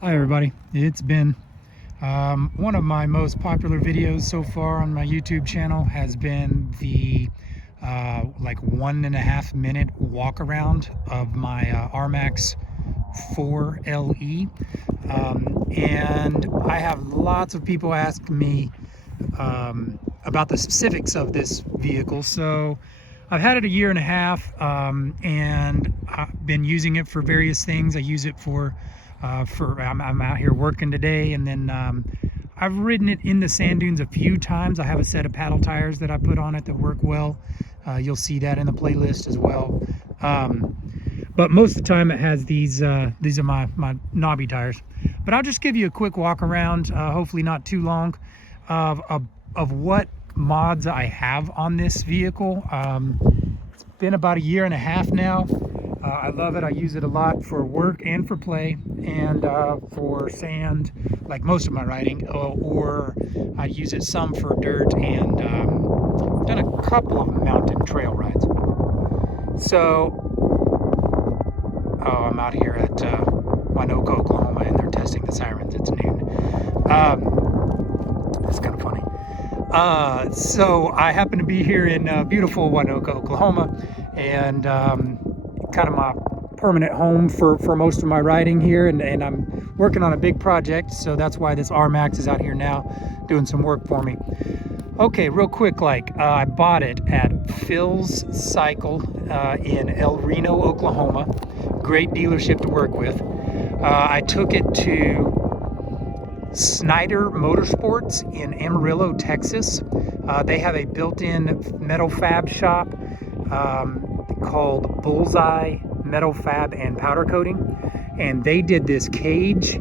Hi everybody, it's Ben. One of my most popular videos so far on my YouTube channel has been the like 1.5 minute walk around of my RMAX 4LE. And I have lots of people ask me about the specifics of this vehicle. So I've had it a 1.5 years, and I've been using it for various things. I use it for I'm out here working today, and then I've ridden it in the sand dunes a few times. I have a set of paddle tires that I put on it that work well. You'll see that in the playlist as well. But most of the time it has these are my knobby tires. But I'll just give you a quick walk around, hopefully not too long, of what mods I have on this vehicle. It's been about a 1.5 years now. I love it. I use it a lot for work and for play, and for sand, like most of my riding, or I use it some for dirt, and done a couple of mountain trail rides. So, I'm out here at Winooka, Oklahoma, and they're testing the sirens. It's noon. It's kind of funny. So I happen to be here in beautiful Winooka, Oklahoma, and kind of my permanent home for most of my riding here, and I'm working on a big project, so that's why this RMAX is out here now doing some work for me. Okay, real quick, I bought it at Phil's Cycle in Reno, Oklahoma. Great dealership to work with. I took it to Snider Motorsports in Amarillo, Texas. They have a built-in metal fab shop called Bullseye Metal Fab and Powder Coating, and they did this cage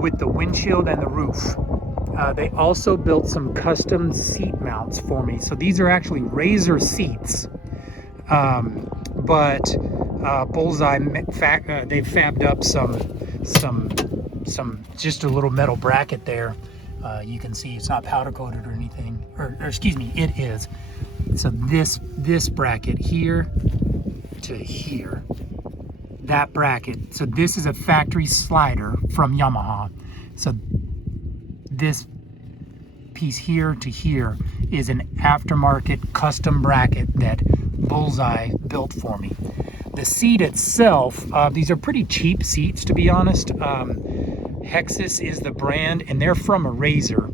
with the windshield and the roof. They also built some custom seat mounts for me. So these are actually Razor seats, but Bullseye they've fabbed up some just a little metal bracket there. You can see it's not powder coated or anything, or excuse me, it is. So this bracket here to here, that bracket. So this is a factory slider from Yamaha. So this piece here to here is an aftermarket custom bracket that Bullseye built for me. The seat itself, these are pretty cheap seats, to be honest. Hexis is the brand, and they're from a Razor.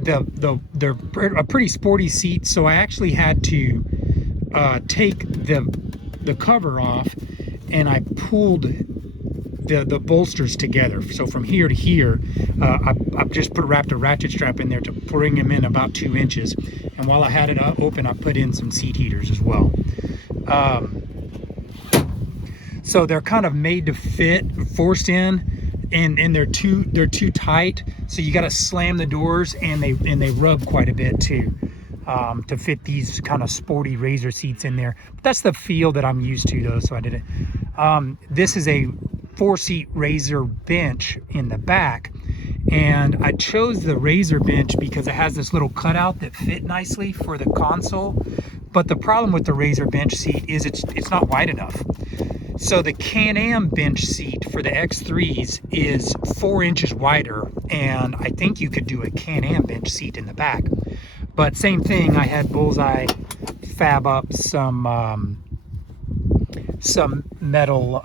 They're a pretty sporty seat, so I actually had to take the cover off, and I pulled the bolsters together. So from here to here, I've just wrapped a ratchet strap in there to bring them in about 2 inches. And while I had it open, I put in some seat heaters as well. So they're kind of made to fit, forced in, and they're too tight. So you got to slam the doors, and they rub quite a bit too, to fit these kind of sporty Razor seats in there. But that's the feel that I'm used to, though. So I did it. This is a 4-seat Razor bench in the back, and I chose the Razor bench because it has this little cutout that fit nicely for the console. But the problem with the Razor bench seat is it's not wide enough. So the Can-Am bench seat for the X3s is 4 inches wider, and I think you could do a Can-Am bench seat in the back. But same thing, I had Bullseye fab up some metal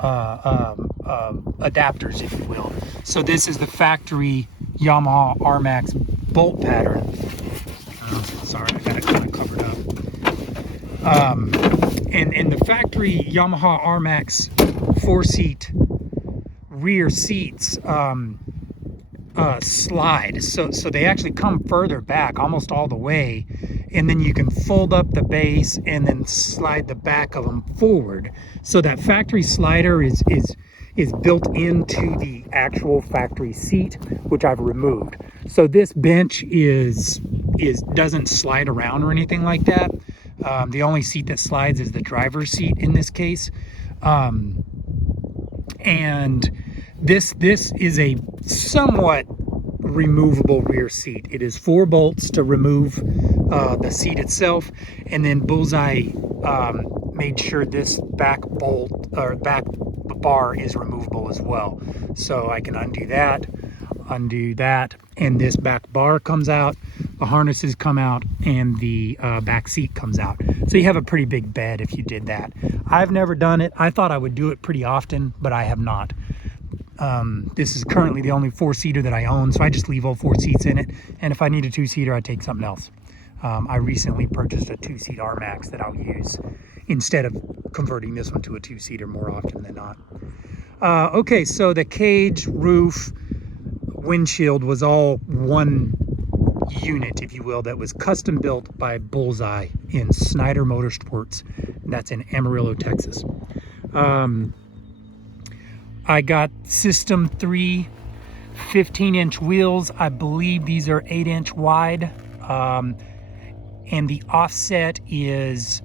adapters, if you will. So this is the factory Yamaha RMAX bolt pattern. Sorry, I got it kind of covered up. And the factory Yamaha RMAX 4-seat rear seats slide, so they actually come further back, almost all the way, and then you can fold up the base and then slide the back of them forward. So that factory slider is built into the actual factory seat, which I've removed. So this bench doesn't slide around or anything like that. The only seat that slides is the driver's seat in this case. And this is a somewhat removable rear seat. It is 4 bolts to remove the seat itself, and then Bullseye made sure this back bolt or back bar is removable as well. So I can undo that, and this back bar comes out, the harnesses come out, and the back seat comes out. So you have a pretty big bed if you did that. I've never done it. I thought I would do it pretty often, but I have not. This is currently the only 4-seater that I own, so I just leave all 4 seats in it, and if I need a 2-seater, I take something else. I recently purchased a 2-seat RMAX that I'll use instead of converting this one to a 2-seater more often than not. Okay, so the cage, roof, windshield was all one unit, if you will, that was custom built by Bullseye in Snider Motorsports. That's in Amarillo, Texas. I got System 3 15-inch wheels. I believe these are 8-inch wide. And the offset is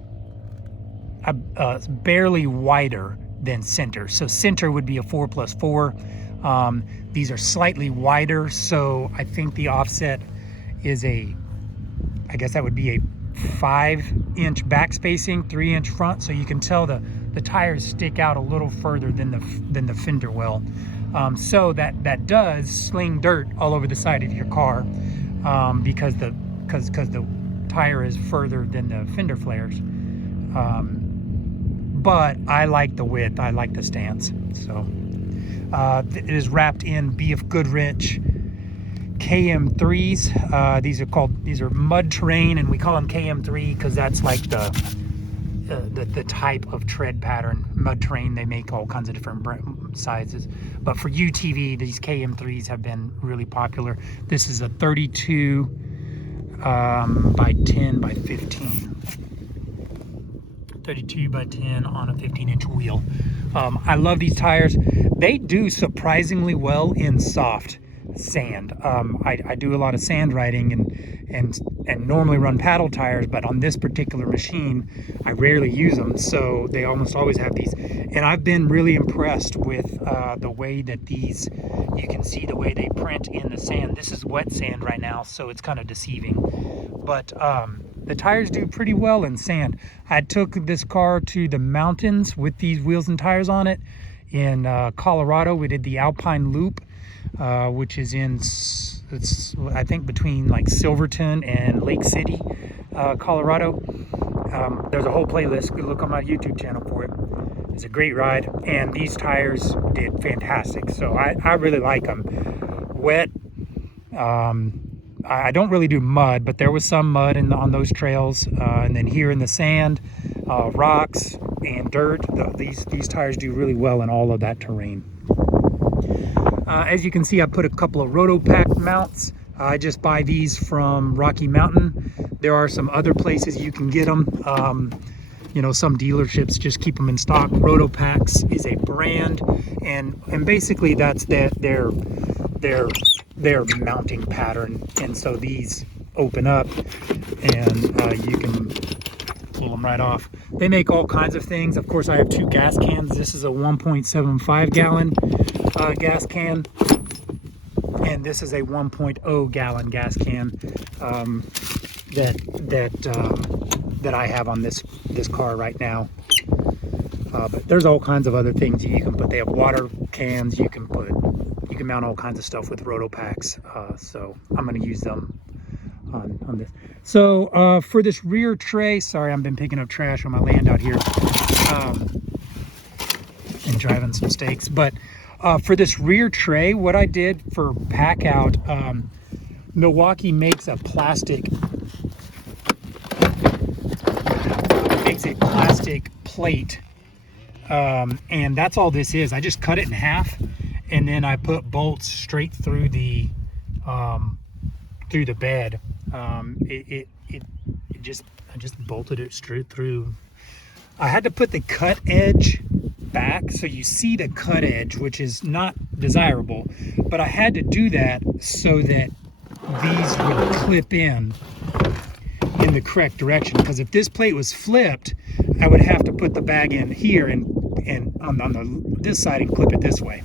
barely wider than center. So center would be a 4+4. These are slightly wider, so I think the offset is I guess that would be a 5-inch back spacing, 3-inch front. So you can tell the tires stick out a little further than the fender well. So that does sling dirt all over the side of your car, because the tire is further than the fender flares. But I like the width, I like the stance. So it is wrapped in BF Goodrich KM3s. These are mud terrain, and we call them KM3 because that's like the type of tread pattern. Mud terrain, they make all kinds of different sizes, but for UTV, these KM3s have been really popular. This is a 32 by 10 by 15. 32 by 10 on a 15-inch wheel. I love these tires. They do surprisingly well in soft sand. I do a lot of sand riding and normally run paddle tires, but on this particular machine I rarely use them, so they almost always have these. And I've been really impressed with the way that these, you can see the way they print in the sand. This is wet sand right now, so it's kind of deceiving, but the tires do pretty well in sand. I took this car to the mountains with these wheels and tires on it in Colorado. We did the Alpine Loop, which is it's I think between like Silverton and Lake City, Colorado. There's a whole playlist. Good look on my YouTube channel for it. It's a great ride, and these tires did fantastic. So I really like them. Wet. I don't really do mud, but there was some mud on those trails, and then here in the sand, rocks and dirt. These tires do really well in all of that terrain. As you can see, I put a couple of RotoPax mounts. I just buy these from Rocky Mountain. There are some other places you can get them. You know, some dealerships just keep them in stock. RotoPax is a brand, and basically that's their mounting pattern. And so these open up, and you can pull them right off. They make all kinds of things. Of course, I have 2 gas cans. This is a 1.75 gallon gas can, and this is a 1.0 gallon gas can that I have on this car right now. But there's all kinds of other things you can put. They have water cans. You can mount all kinds of stuff with RotoPax. So I'm going to use them on this. So for this rear tray, sorry, I've been picking up trash on my land out here and driving some stakes. But for this rear tray, what I did for Packout, Milwaukee makes a plastic plate, and that's all this is. I just cut it in half, and then I put bolts straight through the bed. I just bolted it straight through. I had to put the cut edge back, so you see the cut edge, which is not desirable, but I had to do that so that these would clip in the correct direction, because if this plate was flipped, I would have to put the bag in here and on this side and clip it this way.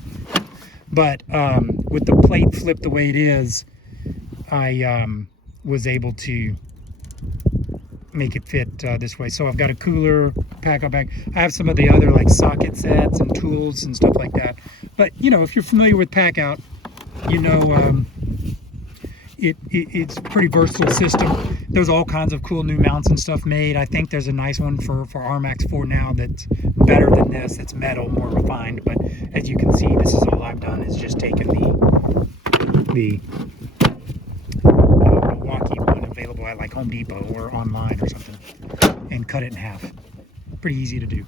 But with the plate flipped the way it is, I was able to make it fit this way. So I've got a cooler Packout bag. I have some of the other like socket sets and tools and stuff like that. But you know, if you're familiar with Packout, you know it's a pretty versatile system. There's all kinds of cool new mounts and stuff made. I think there's a nice one for RMAX 4 now that's better than this. It's metal, more refined. But as you can see, this is all I've done is just taken the Milwaukee one available at like Home Depot or online or something and cut it in half. Pretty easy to do.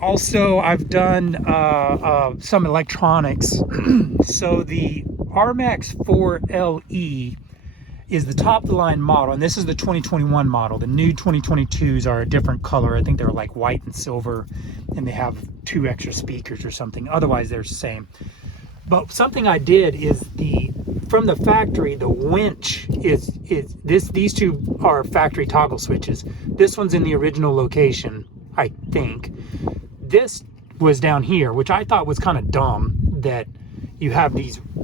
Also, I've done some electronics. So the RMAX 4 LE is the top of the line model, and this is the 2021 model. The new 2022s are a different color. I think they're like white and silver, and they have 2 extra speakers or something. Otherwise, they're the same. But something I did is from the factory, the winch is these 2 are factory toggle switches. This one's in the original location, I think. This was down here, which I thought was kind of dumb that you have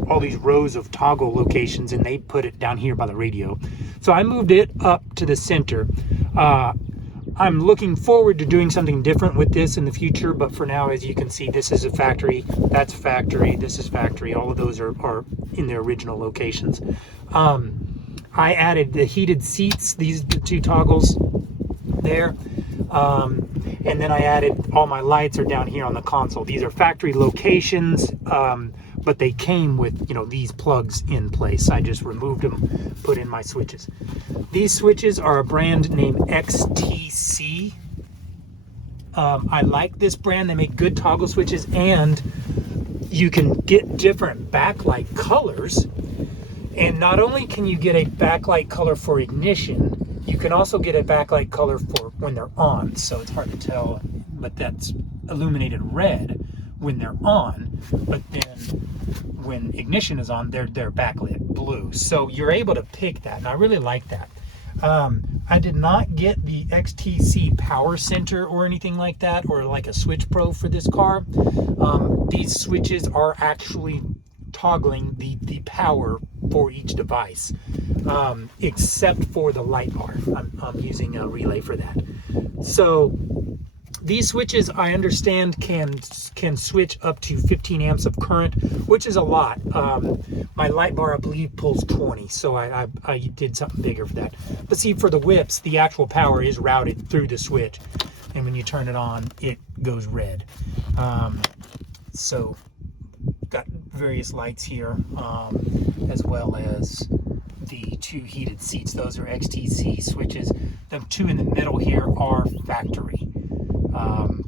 all these rows of toggle locations and they put it down here by the radio. So I moved it up to the center. I'm looking forward to doing something different with this in the future, but for now, as you can see, this is a factory, that's factory, this is factory. All of those are in their original locations. I added the heated seats, the 2 toggles there. And then I added all my lights are down here on the console. These are factory locations, but they came with, you know, these plugs in place. I just removed them, put in my switches. These switches are a brand named XTC. I like this brand. They make good toggle switches, and you can get different backlight colors. And not only can you get a backlight color for ignition, you can also get a backlight color for when they're on. So it's hard to tell, but that's illuminated red when they're on. But then when ignition is on, they're backlit blue. So you're able to pick that, and I really like that. I did not get the XTC power center or anything like that, or like a switch pro for this car. These switches are actually toggling the power for each device, except for the light bar. I'm using a relay for that. So these switches, I understand, can switch up to 15 amps of current, which is a lot. My light bar, I believe, pulls 20, so I did something bigger for that. But see, for the whips, the actual power is routed through the switch, and when you turn it on, it goes red. So got various lights here, as well as the 2 heated seats. Those are XTC switches. The 2 in the middle here are factory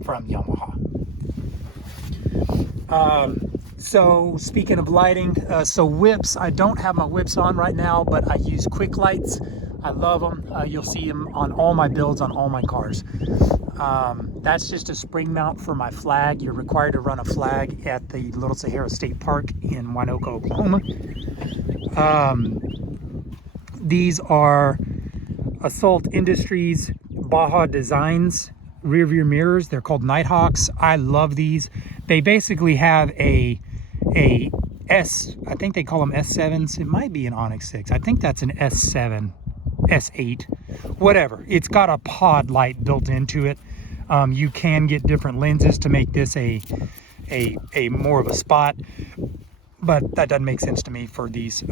from Yamaha. So speaking of lighting, so whips, I don't have my whips on right now, but I use Quicklights. I love them. You'll see them on all my builds on all my cars. That's just a spring mount for my flag. You're required to run a flag at the Little Sahara State Park in Winoka, Oklahoma. These are Assault Industries Baja Designs rear view mirrors. They're called Nighthawks. I love these. They basically have a S, I think they call them S7s. It might be an Onyx 6. I think that's an S7, S8, whatever. It's got a pod light built into it. You can get different lenses to make this a more of a spot, but that doesn't make sense to me for these.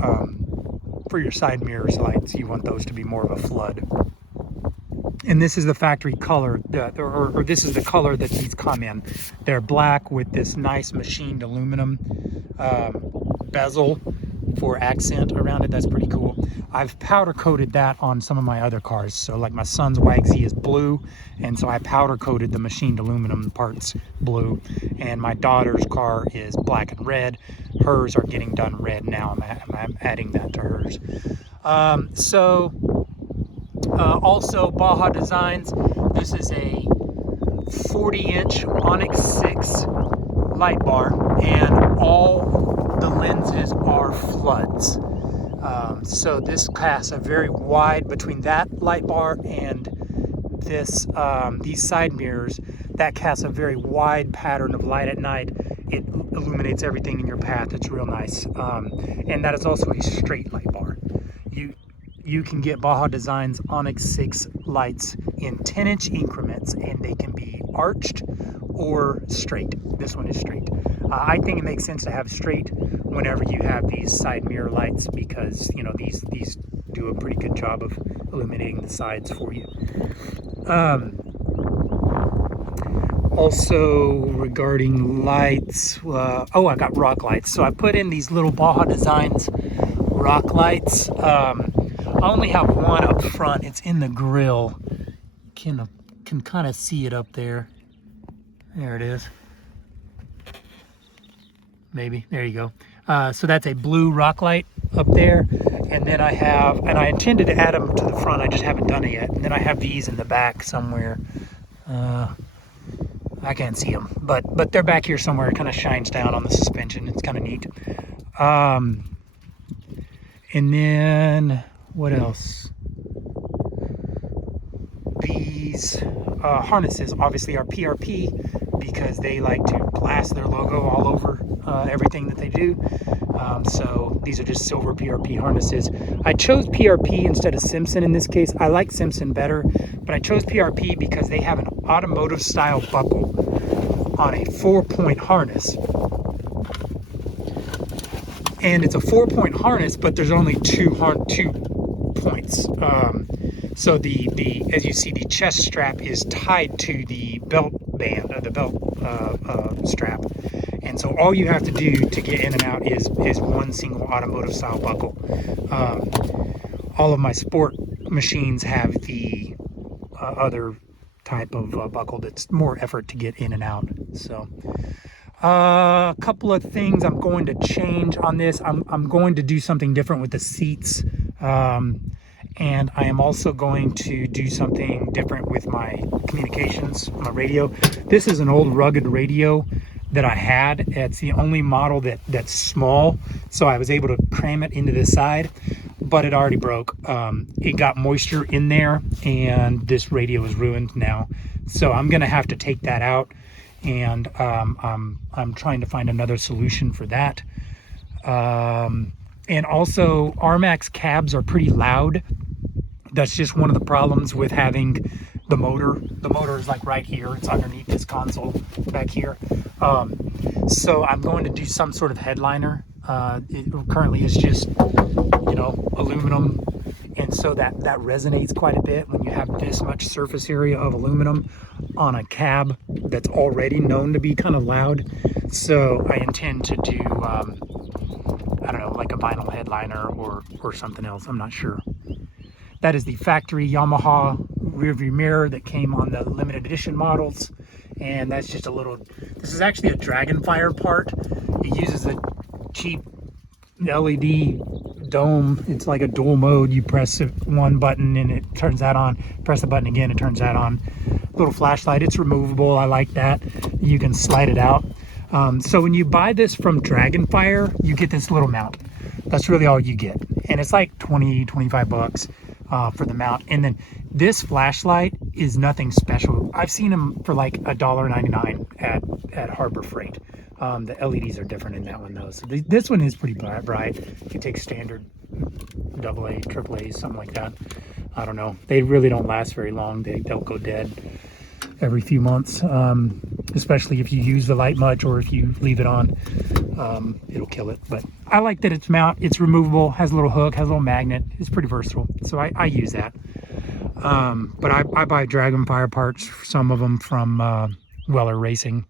For your side mirrors lights, you want those to be more of a flood. And this is the factory color, or this is the color that these come in. They're black with this nice machined aluminum bezel for accent around it. That's pretty cool. I've powder coated that on some of my other cars. So like my son's Wagsy is blue, and so I powder coated the machined aluminum parts blue. And my daughter's car is black and red. Hers are getting done red now. I'm adding that to hers. Also Baja Designs. This is a 40-inch Onyx 6 light bar, and all the lenses are floods. So this casts a very wide, between that light bar and this these side mirrors, that casts a very wide pattern of light at night. It illuminates everything in your path. It's real nice. And that is also a straight light bar. you can get Baja Designs Onyx 6 lights in 10-inch increments, and they can be arched or straight. This one is straight. I think it makes sense to have straight whenever you have these side mirror lights, because you know these do a pretty good job of illuminating the sides for you. Also regarding lights, oh, I got rock lights. So I put in these little Baja Designs rock lights. I only have one up front. It's in the grill. You can kind of see it up there. There it is. Maybe. There you go. So that's a blue rock light up there. And then I have, and I intended to add them to the front. I just haven't done it yet. And then I have these in the back somewhere. I can't see them, but they're back here somewhere. It kind of shines down on the suspension. It's kind of neat. And then what else? These harnesses obviously are PRP, because they like to blast their logo all over everything that they do. So these are just silver PRP harnesses. I chose PRP instead of Simpson in this case. I like Simpson better, but I chose PRP because they have an automotive style buckle on a 4-point harness. And it's a 4-point harness, but there's only two points. So the as you see, the chest strap is tied to the belt band, the belt strap. And so all you have to do to get in and out is one single automotive style buckle. All of my sport machines have the other type of buckle that's more effort to get in and out. So a couple of things I'm going to change on this. I'm going to do something different with the seats. And I am also going to do something different with my communications, my radio. This is an old rugged radio that I had. It's the only model that's small, so I was able to cram it into the side, but it already broke. It got moisture in there, and this radio is ruined now. So I'm gonna have to take that out, and I'm trying to find another solution for that. And also, RMAX cabs are pretty loud. That's just one of the problems with having the motor. The motor is like right here. It's underneath this console back here. So I'm going to do some sort of headliner. It currently is just, you know, aluminum. And so that resonates quite a bit when you have this much surface area of aluminum on a cab that's already known to be kind of loud. So I intend to do, I don't know, like a vinyl headliner or something else. I'm not sure. That is the factory Yamaha rearview mirror that came on the limited edition models. And that's just a little, this is actually a Dragonfire part. It uses a cheap LED dome. It's like a dual mode. You press one button and it turns that on. Press the button again, it turns that on. Little flashlight, it's removable. I like that. You can slide it out. So when you buy this from Dragonfire, you get this little mount. That's really all you get. And it's like 20, 25 bucks for the mount. And then this flashlight is nothing special. I've seen them for like $1.99 at Harbor Freight. The LEDs are different in that one though. So this one is pretty bright. You can take standard AA, AAA, something like that. I don't know. They really don't last very long. They'll go dead every few months, especially if you use the light much or if you leave it on. It'll kill it. But I like that it's it's removable, has a little hook, has a little magnet. It's pretty versatile, so I use that. But I buy Dragonfire parts, some of them from Weller Racing.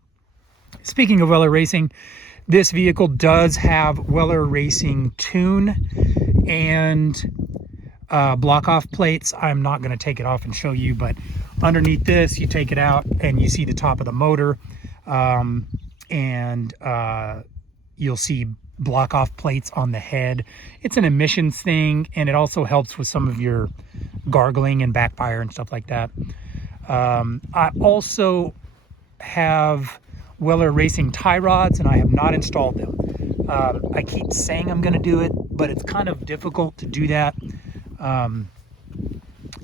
Speaking of Weller Racing, this vehicle does have Weller Racing tune and block off plates. I'm not going to take it off and show you, but underneath this, you take it out and you see the top of the motor, and you'll see block off plates on the head. It's an emissions thing, and it also helps with some of your gargling and backfire and stuff like that. I also have Weller Racing tie rods, and I have not installed them. I keep saying I'm going to do it, but it's kind of difficult to do that.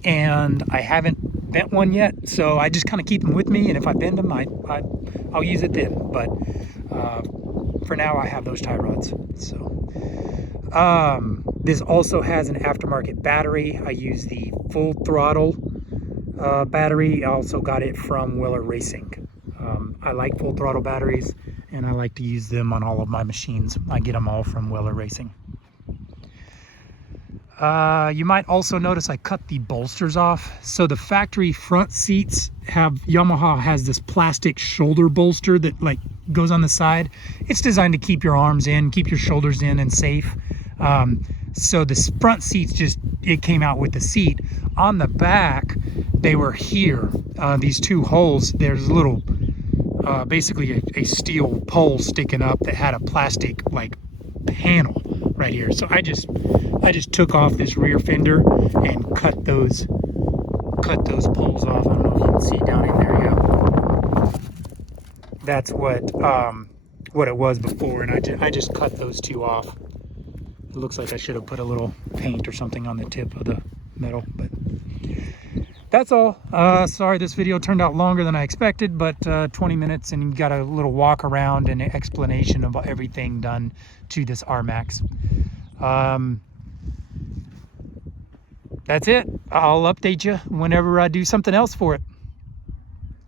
And I haven't bent one yet, so I just kind of keep them with me, and if I bend them, I'll use it then. But for now, I have those tie rods. So This also has an aftermarket battery. I use the full throttle battery. I also got it from Wheeler Racing. I like full throttle batteries, and I like to use them on all of my machines. I get them all from Wheeler Racing. You might also notice I cut the bolsters off. So the factory front seats Yamaha has this plastic shoulder bolster that like goes on the side. It's designed to keep your arms in, keep your shoulders in and safe. So the front seats it came out with the seat. On the back, they were here. These two holes, there's a little, basically a steel pole sticking up that had a plastic like panel right here. So I just took off this rear fender and cut those poles off. I don't know if you can see down in there. Yeah, that's what it was before, and I just cut those two off. It looks like I should have put a little paint or something on the tip of the metal, but that's all. Sorry this video turned out longer than I expected, but 20 minutes and you got a little walk around and an explanation of everything done to this RMAX. That's it. I'll update you whenever I do something else for it.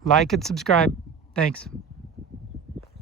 Like and subscribe. Thanks.